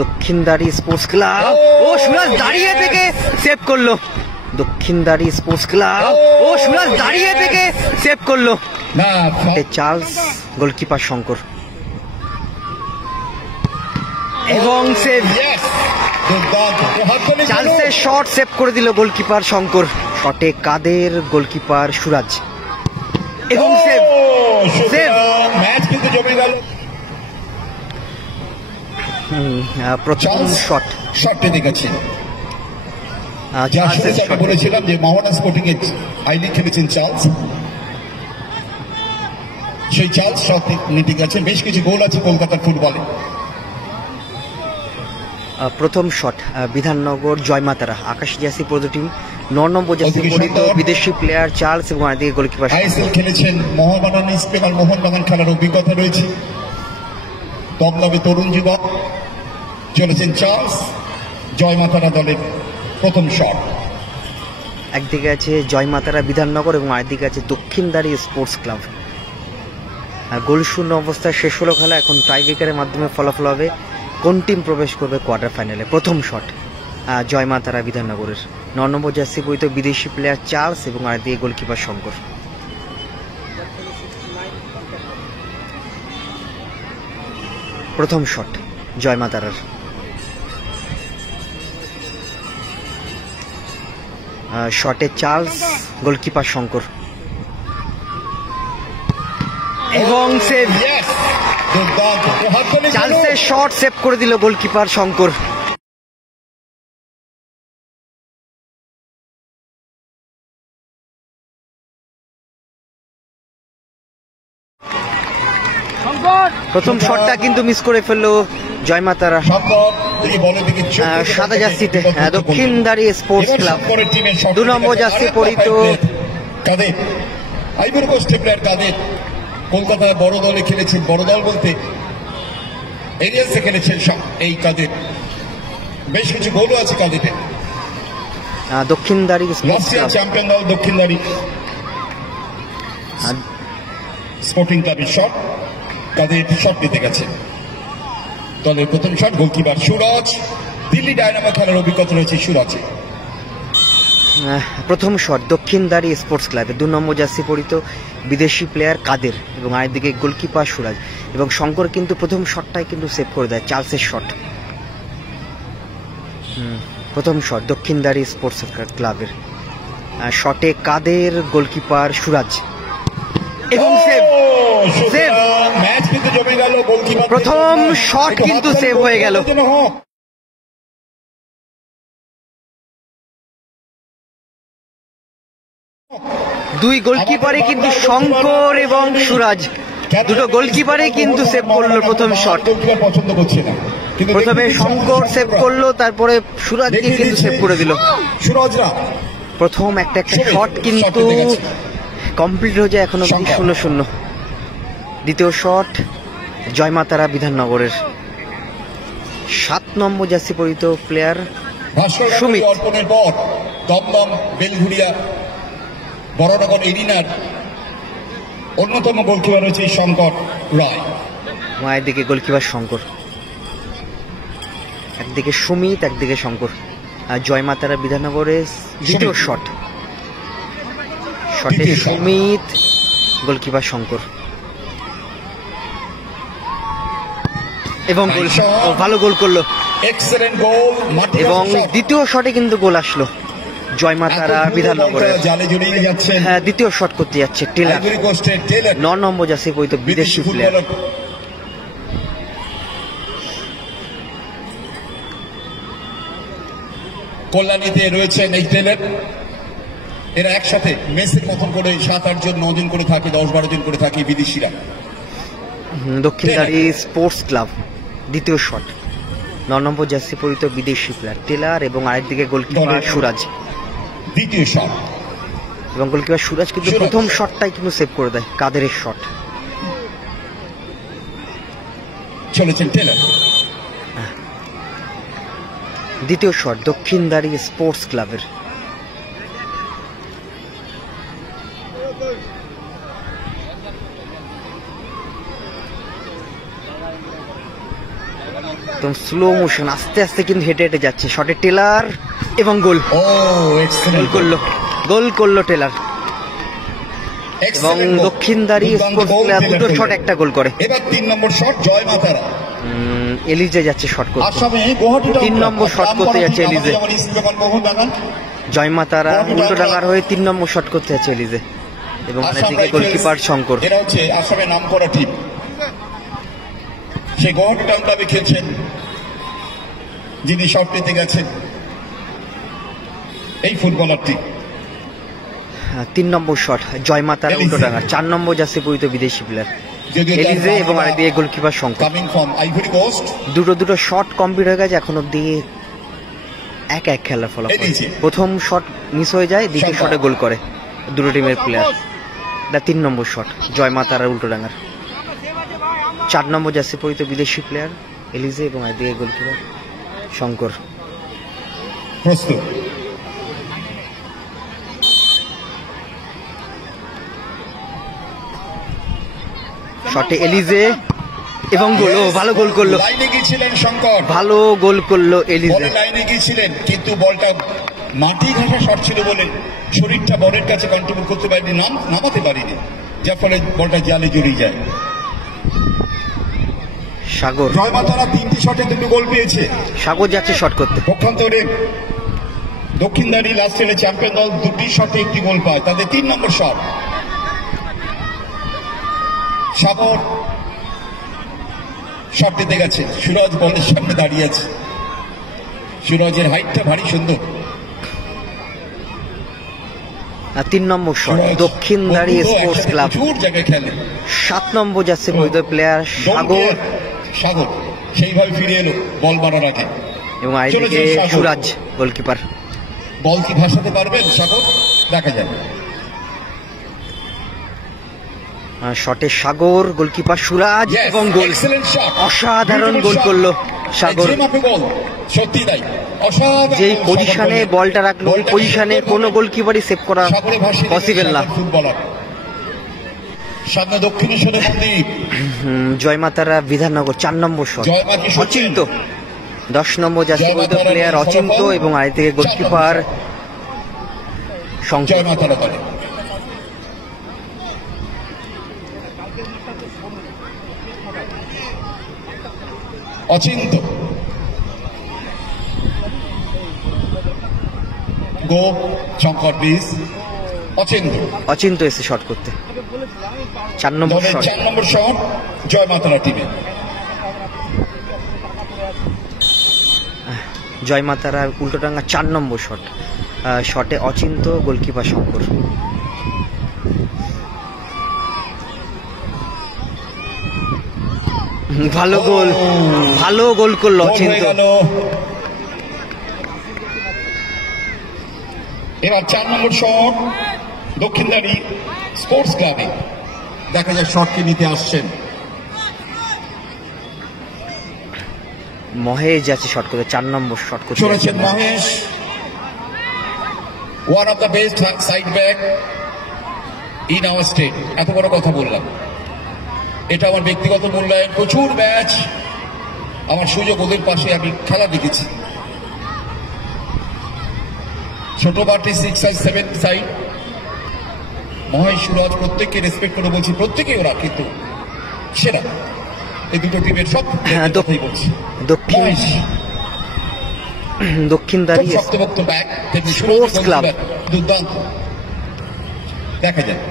Dakshindari sports club. ও সুরাজ দাঁড়িয়ে থেকে save করলো। Dakshindari sports club. ও সুরাজ দাঁড়িয়ে থেকে সেভ করলো। চার্লস, গোলকিপার শঙ্কর এবং সেভ। চার্লসের শট সেভ করে দিল গোলকিপার শঙ্কর। শটে কাদের, গোলকিপার সুরাজ এবং সেভ। সেভ। প্রথম শট শটটি দেখেছেন বলেছিলাম যে Mohammedan sporting A I league খেলেছেন চার্লস। সেই চার্লস শট নিতে গেছেন। বেশ কিছু গোল আছে কলকাতার ফুটবলে। প্রথম শট বিধাননগর জয়মাতারা আকাশ জার্সি পরিহিত টিম, 9 নম্বর জার্সি পরিহিত বিদেশি প্লেয়ার চার্লস এবং আরেকদিকে গোলকিপার। আইএসএল খেলেছেন, মোহনবাগান স্পেনার মোহনবাগান খেলার অভিজ্ঞতা রয়েছে। দমদমে তরুণ যুবক চলেছেন চার্লস। জয়মাতারা দলের প্রথম শট। একদিকে আছে জয়মাতারা বিধাননগর এবং আরেকদিকে আছে দক্ষিণদারি স্পোর্টস ক্লাব। গোল শূন্য অবস্থায় শেষ হলো খেলা। এখন টাইব্রেকারের মাধ্যমে ফলাফল হবে কোন টিম প্রবেশ করবে কোয়ার্টার ফাইনালে। প্রথম শট জয়মাতারা বিধাননগরের, 9 নম্বর জার্সি পরিহিত বিদেশি প্লেয়ার চার্লস এবং আরেকদিকে গোলকিপার শঙ্কর। প্রথম শট জয়মাতারার। শটে চার্লস, গোলকিপার শঙ্কর এবং সেভ। চার্লসের শট সেভ করে দিল গোলকিপার শঙ্কর। প্রথম শটটা কিন্তু মিস করে ফেললো জয়মাতারা। সাদা জার্সিতে দক্ষিণদারি স্পোর্টস ক্লাব, 2 নম্বর জার্সি পরিহিত আইভরি কোস্টের প্লেয়ার কাদের কলকাতায় বড় দলে খেলেছেন। বড় দল বলতে এরিয়াসে খেলেছেন এই কাদের। বেশ কিছু গোলও আছে কাদেরের। দক্ষিণদারি চ্যাম্পিয়ন দল দক্ষিণদারি স্পোর্টিং ক্লাবের শট। কাদের শট নিতে গেছে। দলের প্রথম শট গোলকিপার সুরাজ। দিল্লি ডায়নামো খেলার অভিজ্ঞতা রয়েছে সুরাজের। প্রথম শট দক্ষিণদারি স্পোর্টস ক্লাবে, 2 নম্বর জার্সি পরিহিত বিদেশি প্লেয়ার কাদের এবং আরেকদিকে গোলকিপার সুরাজ এবং শঙ্কর কিন্তু প্রথম শটটাই কিন্তু সেভ করে দেয় চার্লসের শট। প্রথম শট দক্ষিণদারি স্পোর্টস ক্লাবের, শটে কাদের, গোলকিপার সুরাজ এবং সেভ। সেভ। ম্যাচ কিন্তু জমে গেল। গোলকিপার প্রথম শট কিন্তু সেভ হয়ে গেল। দুই গোলকিপারে কিন্তু শঙ্কর এবং সুরাজ, দুটো গোলকিপারে কিন্তু সেভ করলো প্রথম শট। পছন্দ করছে না, প্রথমে শঙ্কর সেভ করলো, তারপরে সুরাজকে কিন্তু সেভ করে দিল। সুরাজরা প্রথম একটা শট কিন্তু কমপ্লিট হয়ে যায়। এখনো 0-0। দ্বিতীয় শট জয়মাতারা বিধাননগরের, 7 নম্বর জার্সি পরিহিত প্লেয়ার সুমিত। অর্পণের পর দমদম বেলঘুরিয়া বড়নগর এরিনার অন্যতম গোলকিপার রয়েছে শঙ্কর রায়। মায়ের দিকে গোলকিপার শঙ্কর, একদিকে সুমিত, একদিকে শঙ্কর। আর জয়মাতারা বিধাননগরের দ্বিতীয় শট, শটে সুমিত, গোলকিপার শঙ্কর এবং ভালো গোল করলো। এক্সেলেন্ট গোল। এবং দ্বিতীয় শটে কিন্তু গোল আসলো জয়মাতারা বিধাননগরের। হ্যাঁ, দ্বিতীয় শট করতে যাচ্ছে টেলার, 9 নম্বর জার্সি পরিহিত বিদেশি প্লেয়ার। কল্যাণীতে রয়েছেন এই টেলার। এরা একসাথে মেসের মতন করে 7-8 জন 9 জন করে থাকে, 10-12 জন করে থাকে বিদেশিরা। দক্ষিণদারি স্পোর্টস ক্লাব, দ্বিতীয় শট, 9 নম্বর জার্সি পরিহিত বিদেশি প্লেয়ার টেলার এবং আরেকদিকে গোলকিপার সুরাজ। দ্বিতীয় শট এবং গোলকিপার সুরাজ কিন্তু প্রথম শটটাই কিন্তু সেভ করে দেয় কাদেরের শট। চলেছেন টেলার। দ্বিতীয় শট দক্ষিণদারি স্পোর্টস ক্লাবের, একদম স্লো মোশন, আস্তে আস্তে কিন্তু হেঁটে হেঁটে যাচ্ছে। শটে টেলার এবং গোল, ও গোল এক্সেলেন্ট করলো, গোল করলো টেলার। এবং দক্ষিণদারি স্পোর্টস প্লেয়ার দুটো শট একটা গোল করে। এবার 3 নম্বর শট জয় মাতারা। এলিজে যাচ্ছে শট করতে, আসামে গুয়াহাটি 3 নম্বর শট করতে যাচ্ছে এলিজে। জয়মাতারা উল্টো ডাঙ্গার হয়ে 3 নম্বর শট করতে যাচ্ছে এলিজে। এবং আরেকদিকে গোলকিপার শঙ্কর। এরা হচ্ছে আসামের নাম করা টিম, সে গুয়াহাটি টাউন ক্লাবে খেলছেন, যিনি শট পেতে গেছেন এই ফুটবলারটি। 3 নম্বর শট জয়মাতারা উল্টো ডাঙ্গার। 4 নম্বর যাচ্ছে পরিচিত বিদেশি প্লেয়ার এলিজে এবং আরেকদিকে goalkeeper Shankar. Coming from Ivory Coast. দুটো শট কমপ্লিট হয়ে গেছে, এখন অব্দি 1-1 খেলার ফলাফল। প্রথম শট মিস হয়ে যায়, দ্বিতীয় শটে গোল করে দুটো টিমের প্লেয়ার। 3 নম্বর শট জয়মাতারা উল্টো ডাঙ্গার। 4 নম্বর যাচ্ছে পরিচিত বিদেশি প্লেয়ার এলিজে এবং আরেকদিকে গোলকিপার শঙ্কর। প্রস্তুত। শটে এলিজে এবং গোল, ভালো গোল করলো, লাইনে গিয়েছিলেন শঙ্কর, ভালো গোল করলো এলিজে। বলে লাইনে গিয়েছিলেন কিন্তু বলটা মাটি ঘাটা শট ছিল বলে শরীরটা বলের কাছে কন্ট্রিবিউট করতে পারেনি, নামাতে পারিনি, যার ফলে বলটা জালে জড়িয়ে যায়। সাগর, জয়মাতারা 3টি শটে 2টি গোল পেয়েছে। সাগর যাচ্ছে শট করতে। পক্ষান্তরে দক্ষিণদারি লাস্ট এর চ্যাম্পিয়ন দল 2টি শটে 1টি গোল পায়, তাদের 3 নম্বর শট। সাগর শট দিতে গেছে, সুরজ বলের সামনে দাঁড়িয়ে আছে। সুরজের হাইটটা ভারী সুন্দর। 3 নম্বর শট দক্ষিণদারি স্পোর্টস ক্লাব। প্রচুর জায়গায় খেলে। 7 নম্বর যাচ্ছে পরিচিত প্লেয়ার সাগর। সাগর সেইভাবে ফিরে এলো বল মারার আগে। এবং আরেকদিকে সুরাজ গোলকিপার। বল কি ভাসাতে পারবেন সাগর? দেখা যায়। শটে সাগর, গোলকিপার সুরাজ এবং গোল। অসাধারণ গোল করলো সাগর। সত্যি তাই, যেই পজিশনে বলটা রাখলো ওই পজিশনে কোনো গোলকিপারই সেভ করা পসিবল না। ফুটবলার সামনে দক্ষিণেশ্বরের মন্দির। জয়মাতারা বিধাননগর 4 নম্বর শট অচিন্ত। 10 নম্বর যাচ্ছে প্লেয়ার অচিন্ত এবং আরেকদিকে গোলকিপার শঙ্কর। জয়মাতারা দলে অচিন্ত গো শঙ্কর প্লিজ। অচিন্ত এসে শট করতে। 4 নম্বর শট। 4 নম্বর শট জয়মাতারা টিমে। জয়মাতারা উল্টোডাঙ্গা 4 নম্বর শট। শটে অচিন্ত, গোলকিপার শঙ্কর। ভালো গোল, ভালো গোল করলো অচিন্ত। এবার 4 নম্বর শট দক্ষিণদারি স্পোর্টস ক্লাবে। দেখা যায় শটকে নিতে আসছেন মহেশ যাচ্ছে শট করে। 4 নম্বর শট করতে চলেছেন Mahesh, one of the best side back in our state. এত বড় কথা বললাম, এটা আমার ব্যক্তিগত মূল্যায়ন। প্রচুর ম্যাচ আমার সুযোগ ওদের পাশে আমি খেলা দেখেছি। ছোট বাটি 6 আর 7 সাইড মহেশ সুরজ প্রত্যেককে রেসপেক্ট করে বলছি, প্রত্যেকেই ওরা কিন্তু সেরা এই দুটো টিমের সব কথাই বলছি। দক্ষিণদারি শক্তভক্ত ব্যাক স্পোর্টস ক্লাব দুর্দান্ত দেখা যায়।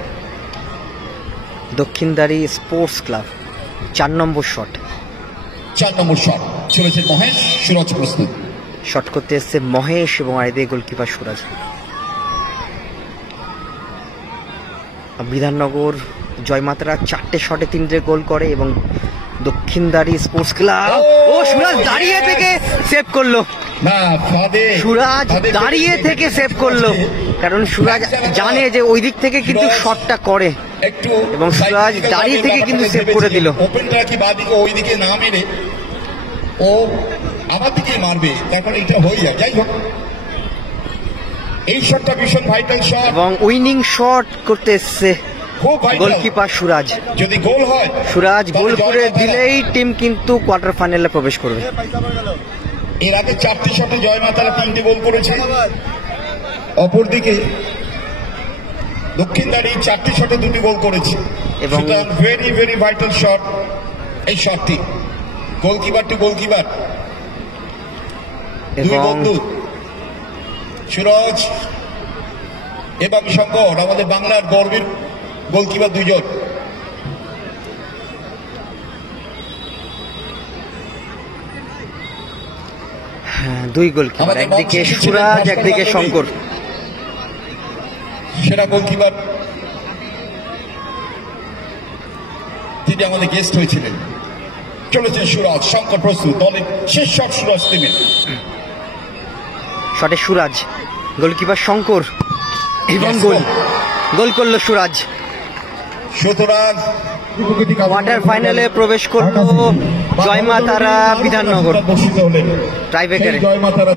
দক্ষিণদারি স্পোর্টস ক্লাব 4 নম্বর শট। 4 নম্বর শট চলেছে মহেশ, সুরজ প্রস্তুত। শট করতে এসছে মহেশ এবং আরেকদিকে গোলকিপার সুরজ। বিধাননগর জয়মাতারা 4টে শটে 3টে গোল করে এবং দক্ষিণদারি স্পোর্টস ক্লাব ও সুরাজ দাঁড়িয়ে থেকে সেভ করলো। সুরাজ দাঁড়িয়ে থেকে সেভ করলো, কারণ সুরাজ জানে যে ওই দিক থেকে কিন্তু শটটা করে এবং সুরাজ দাঁড়িয়ে থেকে কিন্তু সেভ করে দিল। ওপেনটা কি বাদিকে ওই দিকে না মেরে ও আমার দিকে মারবে, তারপর এটা হয়ে যায়। যাই হোক, এই শটটা ভীষণ ভাইটাল শট এবং উইনিং শট করতে এসছে খুব vital। গোলকিপার সুরাজ। যদি গোল হয় সুরাজ গোল তাহলে করে জয় মাতারা। দিলেই টিম কিন্তু কোয়ার্টার ফাইনালে প্রবেশ করবে। এর আগে 4টি শটে জয় মাতারা 3টি গোল করেছে। অপরদিকে দক্ষিণদারি 4টি শটে 2টি গোল করেছে এবং ভেরি ভেরি ভাইটাল শট এই শটটি। গোলকিপার দুই এবং বন্ধু সুরজ এবং শঙ্কর, আমাদের বাংলার গর্বের গোলকিপার দুইজন। দুই গোলকিপার, আমাদের একদিকে মঞ্চে সুরাজ ছিলেন একদিকে ভাস্কর শঙ্কর। সেরা গোলকিপার তিনি আমাদের গেস্ট হয়েছিলেন। চলেছেন সুরাজ, শঙ্কর প্রস্তুত, দলের শেষ শট সুরাজ টিমের। শটে সুরাজ, গোলকিপার শঙ্কর এবং গোল গোল করলো সুরাজ। সুতরাং কোয়ার্টার ফাইনালে প্রবেশ করলো জয় মা তারা বিধাননগর বর্ষিত হলেন টাইব্রেকারে। জয় মা তারা।